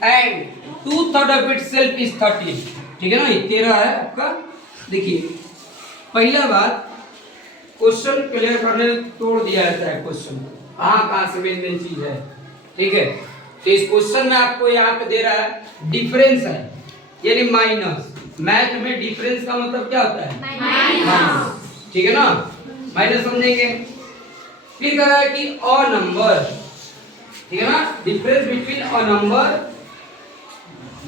And 2/3 of it self is 13। ठीक है ना, ये 13 है आपका। देखिए पहला बात, क्वेश्चन क्लियर करने तोड़ दिया जाता है क्वेश्चन को, कहाँ से मेन चीज है। ठीक है, तो इस क्वेश्चन में आपको यहाँ पे दे रहा है डिफरेंस है यानी माइनस। मैथ में डिफरेंस का मतलब क्या होता है? माइनस। ठीक है ना, माइनस समझेंगे। फिर कह रहा है कि अ नंबर, ठीक है ना, डिफरेंस बिटवीन अ नंबर।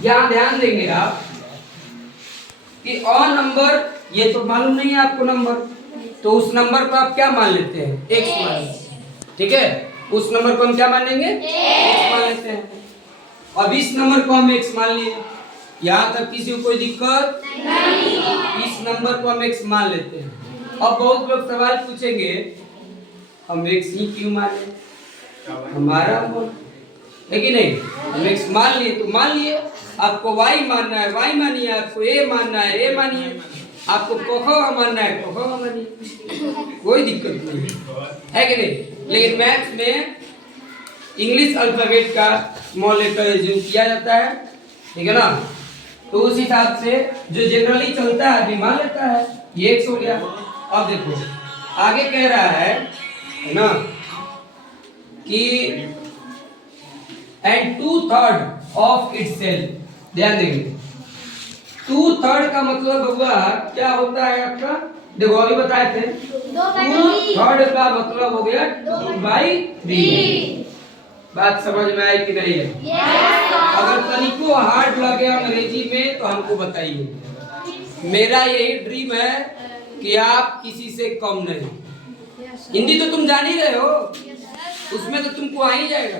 यहां ध्यान देंगे आप कि अ नंबर, ये तो मालूम नहीं है आपको नंबर, तो उस नंबर को आप क्या मान लेते हैं? x मान लेते हैं। ठीक है, उस नंबर को हम क्या मान लेंगे? x मान लेते हैं। अब इस नंबर को हम x मान लिए, यहां तक किसी को कोई दिक्कत नहीं। इस नंबर को हम x मान लेते हैं। अब बहुत लोग सवाल पूछेंगे हम x ही क्यों मान ले, हमारा है कि नहीं? हम x मान लिए तो मान लिए, आपको y मानना है y मानिए, आपको a मानना है a मानिए, आपको क मानना है क मानिए, कोई दिक्कत नहीं है कि नहीं। लेकिन मैथ्स में इंग्लिश अल्फाबेट का स्मॉल लेटर यूज किया जाता है, ठीक है ना, तो उस हिसाब से जो जनरली चलता है आदमी मान लेता है। ये x हो गया। अब देखो आगे कह रहा है ना कि एंड 2/3 ऑफ इटसेल्फ। ध्यान देंगे 2/3 का मतलब हुआ क्या होता है आपका? देखो अभी बताए थे 2/3 का मतलब हो गया 2/3। बात समझ में आई कि नहीं है? अगर तनिको हार्ड लगे अंग्रेजी में तो हमको बताइए। मेरा यही ड्रीम है कि आप किसी से कम नहीं। हिंदी तो तुम जान ही रहे हो, उसमें तो तुमको आ ही जाएगा।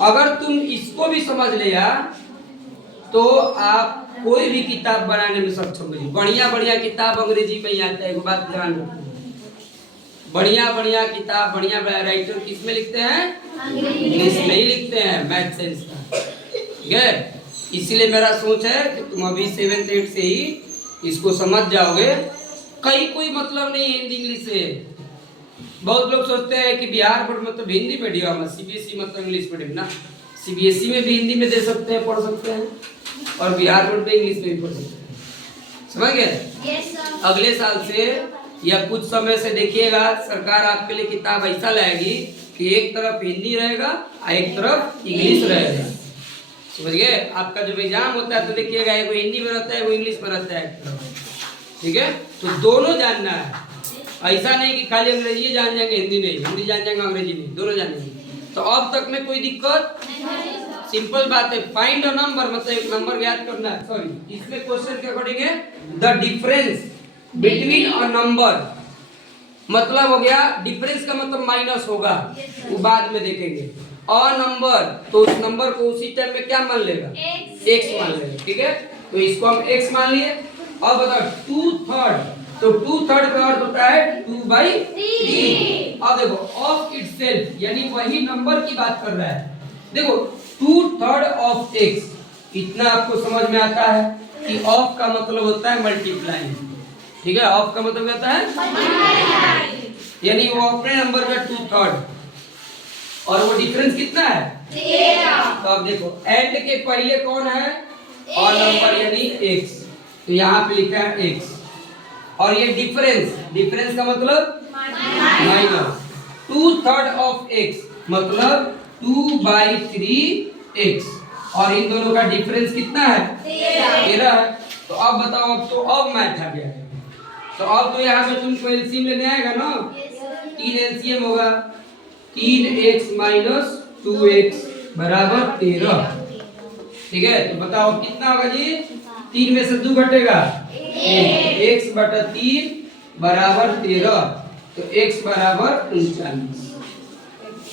अगर तुम इसको भी समझ लिया तो आप कोई भी किताब बनाने में सक्षम हो। बढ़िया बढ़िया किताब अंग्रेजी में ही आता है, एक बात ध्यान रखो। बढ़िया बढ़िया किताब, बढ़िया राइटर किस में लिखते हैं? इंग्लिश में ही लिखते हैं, मैथ साइंस का। ठीक है, इसीलिए मेरा सोच है कि तुम अभी 7th 8th से ही इसको समझ जाओगे। कोई मतलब नहीं है हिंदी इंग्लिश से। बहुत लोग सोचते हैं कि बिहार बोर्ड मतलब हिंदी मीडियम है, सीबीएसई मतलब इंग्लिश मीडियम ना। सीबीएसई में भी हिंदी में दे सकते हैं, पढ़ सकते हैं, और बिहार बोर्ड में इंग्लिश में भी पढ़ सकते हैं। समझ गए? अगले साल से या कुछ समय से देखिएगा सरकार आपके लिए किताब ऐसा लाएगी कि एक तरफ हिंदी रहेगा और एक तरफ इंग्लिश रहेगा। समझ गए? आपका जब एग्जाम होता है तो देखिएगा एगो हिंदी में रहता है, एगो इंग्लिश में रहता है। ठीक है, तो दोनों जानना है। ऐसा नहीं कि खाली अंग्रेजी जान जाएंगे हिंदी नहीं, हिंदी जान जाएंगे अंग्रेजी नहीं, दोनों जानेंगे। तो अब तक में कोई दिक्कत? सिंपल बात है, फाइंड अ नंबर मतलब एक नंबर ज्ञात करना है। सॉरी, इसमें क्वेश्चन के अकॉर्डिंग है the difference between a number, मतलब हो गया डिफरेंस का मतलब माइनस होगा, वो बाद में देखेंगे। अ नंबर तो उस नंबर को उसी टाइम में क्या मान लेगा? x मान लेगा। ठीक है, तो इसको हम x मान लिए। अब बताओ 2/3, तो 2/3 का अर्थ होता है 2/3। अब देखो ऑफ इटसेल्फ यानी वही नंबर की बात कर रहा है। देखो 2/3 ऑफ x, इतना आपको समझ में आता है कि ऑफ का मतलब होता है मल्टीप्लाई। ठीक है, ऑफ का मतलब क्या होता है? यानी वो अपने नंबर का 2/3, और वो डिफरेंस कितना है? 13। तो अब देखो एंड के पहले कौन है? और नंबर यानी x, तो यहाँ पे लिखा है x, और ये डिफरेंस का मतलब माइनस। 2/3 ऑफ x मतलब 2/3x, और इन दोनों का डिफरेंस कितना है? 13 है। तो अब बताओ, अब मैथ आ गया। तो अब तो यहाँ पे तुमको एलसीएम लेने आएगा ना, 3 एलसीएम होगा, 3x - 2x बराबर 13। ठीक है, तो बताओ कितना होगा जी? 3 में से 2 घटेगा 1, x/3 बराबर 13, तो x बराबर 39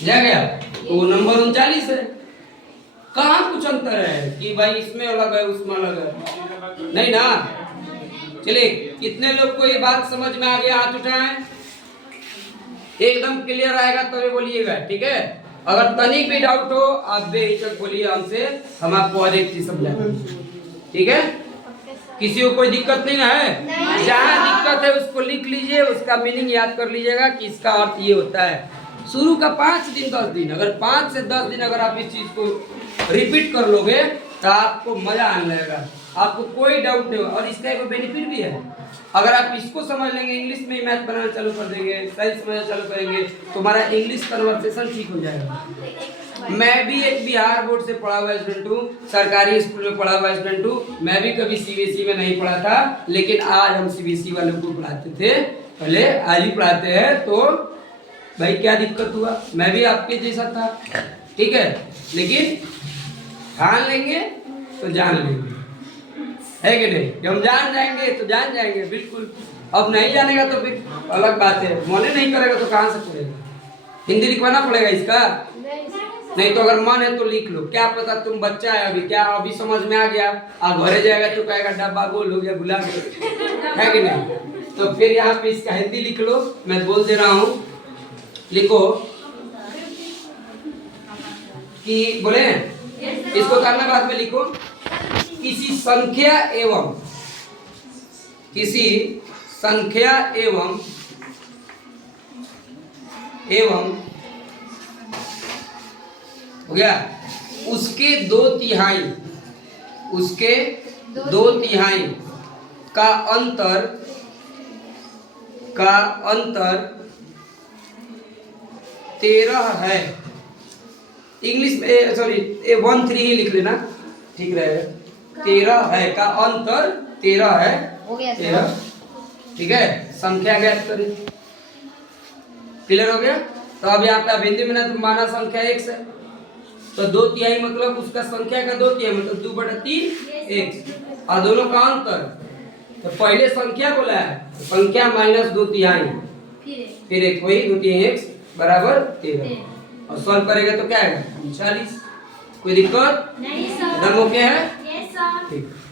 जा गया। तो वो नंबर 39 है। कहाँ कुछ अंतर है कि भाई इसमें अलग है उसमें अलग है? नहीं ना। चलिए, कितने लोग को ये बात समझ में आ गया? हाथ उठाएं। एकदम क्लियर आएगा तभी बोलिएगा। ठीक है, अगर तनिक भी डाउट हो आप बेहिचक बोलिए हमसे, हम आपको हर एक चीज समझाएंगे। ठीक है, किसी को कोई दिक्कत नहीं ना है? जहाँ दिक्कत है उसको लिख लीजिए, उसका मीनिंग याद कर लीजिएगा कि इसका अर्थ ये होता है। शुरू का 5 दिन 10 दिन, अगर 5 से 10 दिन अगर आप इस चीज को रिपीट कर लोगे तो आपको मजा आने लगेगा, आपको कोई डाउट नहीं होगा। और इसका एक बेनिफिट भी है, अगर आप इसको समझ लेंगे, इंग्लिश में मैथ बनाना चालू कर देंगे, साइंस समझना चालू करेंगे, तो हमारा इंग्लिश कन्वर्सेशन ठीक हो जाएगा। मैं भी एक बिहार बोर्ड से पढ़ा हुआ स्टूडेंट हूँ, सरकारी स्कूल में पढ़ा हुआ स्टूडेंट हूँ। मैं भी कभी सीबीएसई में नहीं पढ़ा था, लेकिन आज हम सीबीएसई वालों को पढ़ाते थे, पहले आज ही पढ़ाते हैं। तो भाई क्या दिक्कत हुआ, मैं भी आपके जैसा था, ठीक है। लेकिन ठान लेंगे तो जान लेंगे, है कि नहीं? जब हम जान जाएंगे तो जान जाएंगे बिल्कुल। अब नहीं जानेगा तो फिर अलग बात है, मन नहीं करेगा तो कहाँ से पढ़ेगा? हिंदी लिखवाना पड़ेगा इसका, नहीं तो अगर मन है तो लिख लो। क्या पता तुम बच्चा है अभी, क्या अभी समझ में आ गया, आप घरे जाएगा तो कहेगा डब्बा गोल हो गया, भुला गया, है कि नहीं? तो फिर यहाँ पे इसका हिंदी लिख लो, मैं बोल दे रहा हूँ, लिखो कि बोले इसको करना बाद में लिखो, किसी संख्या एवं हो गया, उसके 2/3 का अंतर 13 है। इंग्लिश में सॉरी 13 ही लिख लेना, ठीक रहेगा। 13 है का अंतर 13 है, हो गया 13, ठीक है। संख्या ज्ञात करें, क्लियर हो गया। तो अब यहाँ पे हिंदी में ना तो माना संख्या x है, तो 2/3 मतलब उसका संख्या का 2/3 मतलब 2/3 x, और दोनों का अंतर। तो पहले संख्या बोला है, संख्या माइनस 2/3 फिर एक, वही 2/3 x बराबर 13, और सॉल्व करेगा तो क्या आएगा 39। कोई दिक्कत नहीं सर, डन हो गया है? Yes sir. ठीक।